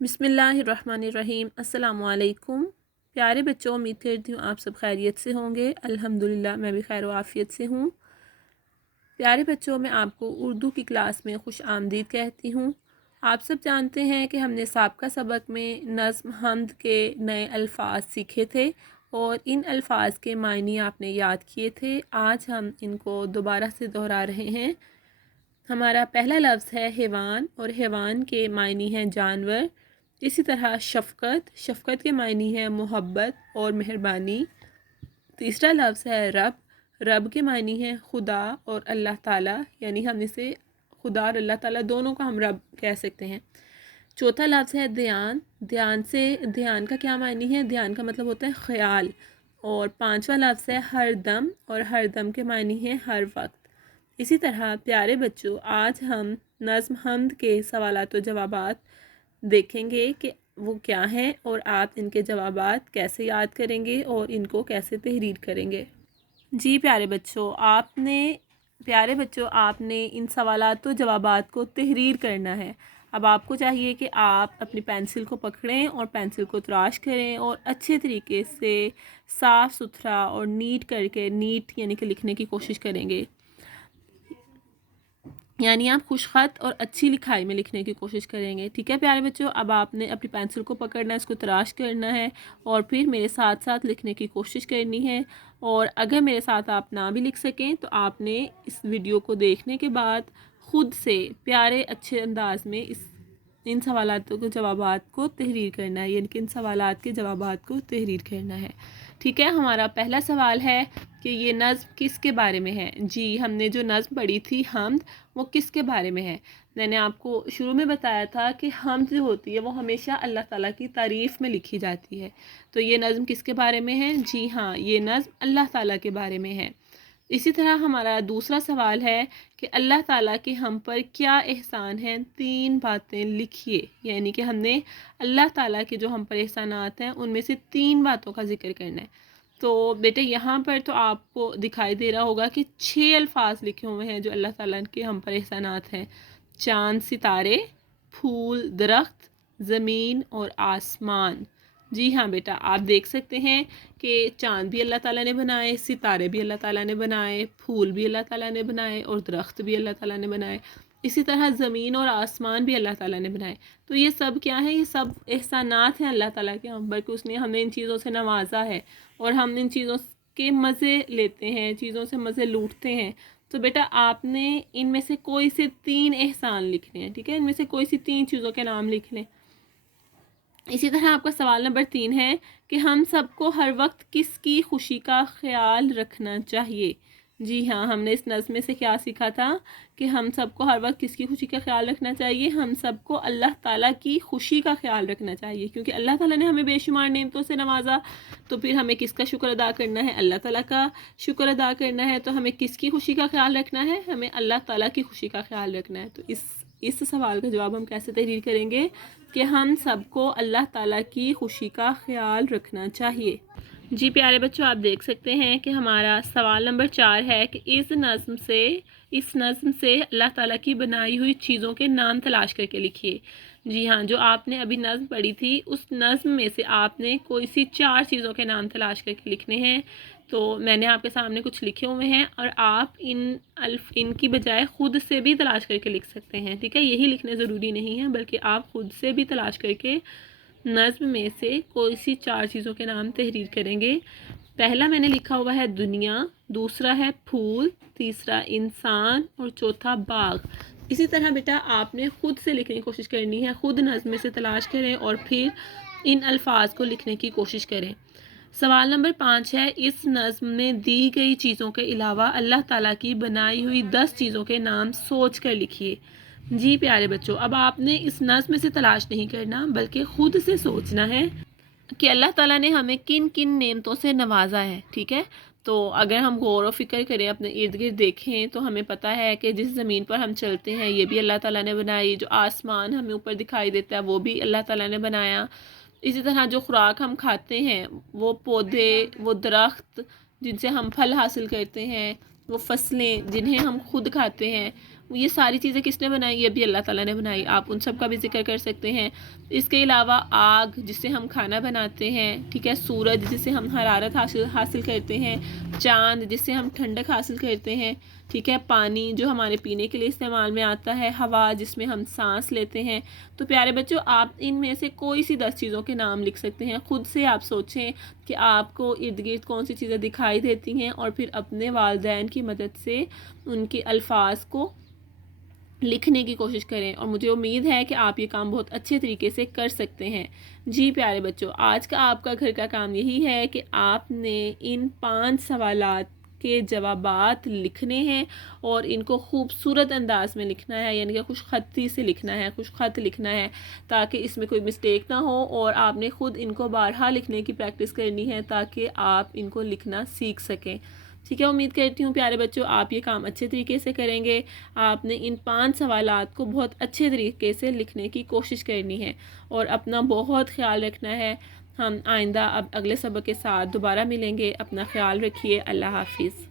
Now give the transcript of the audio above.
बिस्मिल्लाहिर्रहमानिर्रहीम। अस्सलाम वालेकुम। प्यारे बच्चों, उम्मीद करती हूँ आप सब खैरियत से होंगे। अल्हम्दुलिल्लाह मैं भी खैर आफियत से हूँ। प्यारे बच्चों, मैं आपको उर्दू की क्लास में खुश आमदीद कहती हूँ। आप सब जानते हैं कि हमने साबका सबक में नज़्म हम्द के नए अल्फाज सीखे थे और इन अल्फाज के मायने आपने याद किए थे। आज हम इनको दोबारा से दोहरा रहे हैं। हमारा पहला लफ्ज़ है हैवान और हैवान के मायने हैं जानवर। इसी तरह शफ़क़त, शफ़क़त के मायने हैं मोहब्बत और मेहरबानी। तीसरा लफ्ज़ है रब, रब के मायने हैं खुदा और अल्लाह ताला, यानी हम इसे खुदा और अल्लाह ताला दोनों को हम रब कह सकते हैं। चौथा लफ्ज़ है ध्यान, ध्यान से ध्यान का क्या मायने है? ध्यान का मतलब होता है ख्याल। और पांचवा लफ्ज़ है हर दम और हर दम के मायने हैं हर वक्त। इसी तरह प्यारे बच्चों, आज हम नज़्म हम्द के सवालात व जवाबात देखेंगे कि वो क्या हैं और आप इनके जवाबात कैसे याद करेंगे और इनको कैसे तहरीर करेंगे। जी प्यारे बच्चों आपने इन सवालात व जवाबात को तहरीर करना है। अब आपको चाहिए कि आप अपनी पेंसिल को पकड़ें और पेंसिल को तराश करें और अच्छे तरीके से साफ़ सुथरा और नीट यानी कि लिखने की कोशिश करेंगे। यानी आप खुशखत और अच्छी लिखाई में लिखने की कोशिश करेंगे। ठीक है प्यारे बच्चों, अब आपने अपनी पेंसिल को पकड़ना है, इसको तराश करना है और फिर मेरे साथ साथ लिखने की कोशिश करनी है। और अगर मेरे साथ आप ना भी लिख सकें तो आपने इस वीडियो को देखने के बाद ख़ुद से प्यारे अच्छे अंदाज में इन सवालात के जवाबात को तहरीर करना है, यानी कि इन सवालात के जवाबात को तहरीर करना है। ठीक है, हमारा पहला सवाल है कि ये नज़्म किसके बारे में है। जी, हमने जो नज़्म पढ़ी थी हम्द, वो किसके बारे में है? मैंने आपको शुरू में बताया था कि हम्द जो होती है वो हमेशा अल्लाह ताला की तारीफ़ में लिखी जाती है। तो ये नज़्म किसके बारे में है? जी हाँ, ये नज़्म अल्लाह ताला के बारे में है। इसी तरह हमारा दूसरा सवाल है कि अल्लाह ताला के हम पर क्या एहसान हैं, 3 बातें लिखिए। यानी कि हमने अल्लाह ताला के जो हम पर एहसानात हैं उनमें से 3 बातों का जिक्र करना है। तो बेटे यहाँ पर तो आपको दिखाई दे रहा होगा कि 6 अल्फाज लिखे हुए हैं जो अल्लाह ताला के हम पर एहसानात हैं। चाँद, सितारे, फूल, दरख्त, ज़मीन और आसमान। जी हाँ बेटा, आप देख सकते हैं कि चाँद भी अल्लाह ताला ने बनाए, सितारे भी अल्लाह ताला ने बनाए, फूल भी अल्लाह ताला ने बनाए और दरख्त भी अल्लाह ताला ने बनाए। इसी तरह ज़मीन और आसमान भी अल्लाह ताला ने बनाए। तो ये सब क्या है? ये सब एहसानात हैं अल्लाह ताला के हम पर कि उसने हमें इन चीज़ों से नवाजा है और हम इन चीज़ों के मज़े लेते हैं, चीज़ों से मज़े लूटते हैं। तो बेटा आपने इनमें से कोई से 3 एहसान लिखने हैं। ठीक है, इनमें से कोई सी 3 चीज़ों के नाम लिख लें। इसी तरह आपका सवाल नंबर 3 है कि हम सबको हर वक्त किसकी खुशी का ख्याल रखना चाहिए। जी हाँ, हमने इस नज़्म में से क्या सीखा था कि हम सबको हर वक्त किसकी खुशी का ख्याल रखना चाहिए? हम सबको अल्लाह ताला की खुशी का ख्याल रखना चाहिए, क्योंकि अल्लाह ताला ने हमें बेशुमार नेमतों से नवाजा। तो फिर हमें किसका शुक्र अदा करना है? अल्लाह ताला का शुक्र अदा करना है। तो हमें किसकी खुशी का ख्याल रखना है? हमें अल्लाह ताला की खुशी का ख्याल रखना है। तो इस सवाल का जवाब हम कैसे तहरीर करेंगे कि हम सबको अल्लाह ताला की खुशी का ख्याल रखना चाहिए। जी प्यारे बच्चों, आप देख सकते हैं कि हमारा सवाल नंबर 4 है कि इस नज़्म से अल्लाह ताला की बनाई हुई चीज़ों के नाम तलाश करके लिखिए। जी हाँ, जो आपने अभी नज़्म पढ़ी थी उस नज़्म में से आपने कोई सी 4 चीज़ों के नाम तलाश करके लिखने हैं। तो मैंने आपके सामने कुछ लिखे हुए हैं और आप इनकी बजाय ख़ुद से भी तलाश करके लिख सकते हैं। ठीक है, यही लिखने ज़रूरी नहीं है बल्कि आप ख़ुद से भी तलाश करके नज़्म में से कोई सी 4 चीज़ों के नाम तहरीर करेंगे। पहला मैंने लिखा हुआ है दुनिया, दूसरा है फूल, तीसरा इंसान और चौथा बाग। इसी तरह बेटा आपने ख़ुद से लिखने की कोशिश करनी है, ख़ुद नज़्म में से तलाश करें और फिर इन अल्फाज को लिखने की कोशिश करें। सवाल नंबर 5 है, इस नज़्म में दी गई चीज़ों के अलावा अल्लाह ताला की बनाई हुई 10 चीज़ों के नाम सोच कर लिखिए। जी प्यारे बच्चों, अब आपने इस नज़्म में से तलाश नहीं करना बल्कि ख़ुद से सोचना है कि अल्लाह ताला ने हमें किन किन नेमतों से नवाजा है। ठीक है, तो अगर हम गौर व फिक्र करें, अपने इर्द गिर्द देखें तो हमें पता है कि जिस ज़मीन पर हम चलते हैं ये भी अल्लाह ताला ने बनाई, जो आसमान हमें ऊपर दिखाई देता है वो भी अल्लाह ताला ने बनाया। इसी तरह जो खुराक हम खाते हैं, वो पौधे, वो दरख्त जिनसे हम फल हासिल करते हैं, वो फसलें जिन्हें हम खुद खाते हैं, یہ ساری چیزیں کس نے بنائی؟ یہ بھی اللہ تعالیٰ نے بنائی، آپ ان سب کا بھی ذکر کر سکتے ہیں۔ اس کے علاوہ آگ جس سے ہم کھانا بناتے ہیں، ٹھیک ہے، سورج جس سے ہم حرارت حاصل کرتے ہیں، چاند جس سے ہم ٹھنڈک حاصل کرتے ہیں، ٹھیک ہے، پانی جو ہمارے پینے کے لیے استعمال میں آتا ہے، ہوا جس میں ہم سانس لیتے ہیں۔ تو پیارے بچوں، آپ ان میں سے کوئی سی 10 چیزوں کے نام لکھ سکتے ہیں۔ خود سے آپ سوچیں کہ آپ کو ارد گرد کون سی چیزیں دکھائی دیتی ہیں، اور پھر اپنے والدین کی مدد سے ان کے الفاظ کو لکھنے کی کوشش کریں، اور مجھے امید ہے کہ آپ یہ کام بہت اچھے طریقے سے کر سکتے ہیں۔ جی پیارے بچوں، آج کا آپ کا گھر کا کام یہی ہے کہ آپ نے ان 5 سوالات کے جوابات لکھنے ہیں، اور ان کو خوبصورت انداز میں لکھنا ہے، یعنی کہ خوش خطی سے لکھنا ہے، خوش خط لکھنا ہے، تاکہ اس میں کوئی مسٹیک نہ ہو، اور آپ نے خود ان کو بارہا لکھنے کی پریکٹس کرنی ہے تاکہ آپ ان کو لکھنا سیکھ سکیں۔ ٹھیک ہے، امید کرتی ہوں پیارے بچوں آپ یہ کام اچھے طریقے سے کریں گے۔ آپ نے ان 5 سوالات کو بہت اچھے طریقے سے لکھنے کی کوشش کرنی ہے، اور اپنا بہت خیال رکھنا ہے۔ ہم آئندہ اب اگلے سبق کے ساتھ دوبارہ ملیں گے۔ اپنا خیال رکھیے۔ اللہ حافظ۔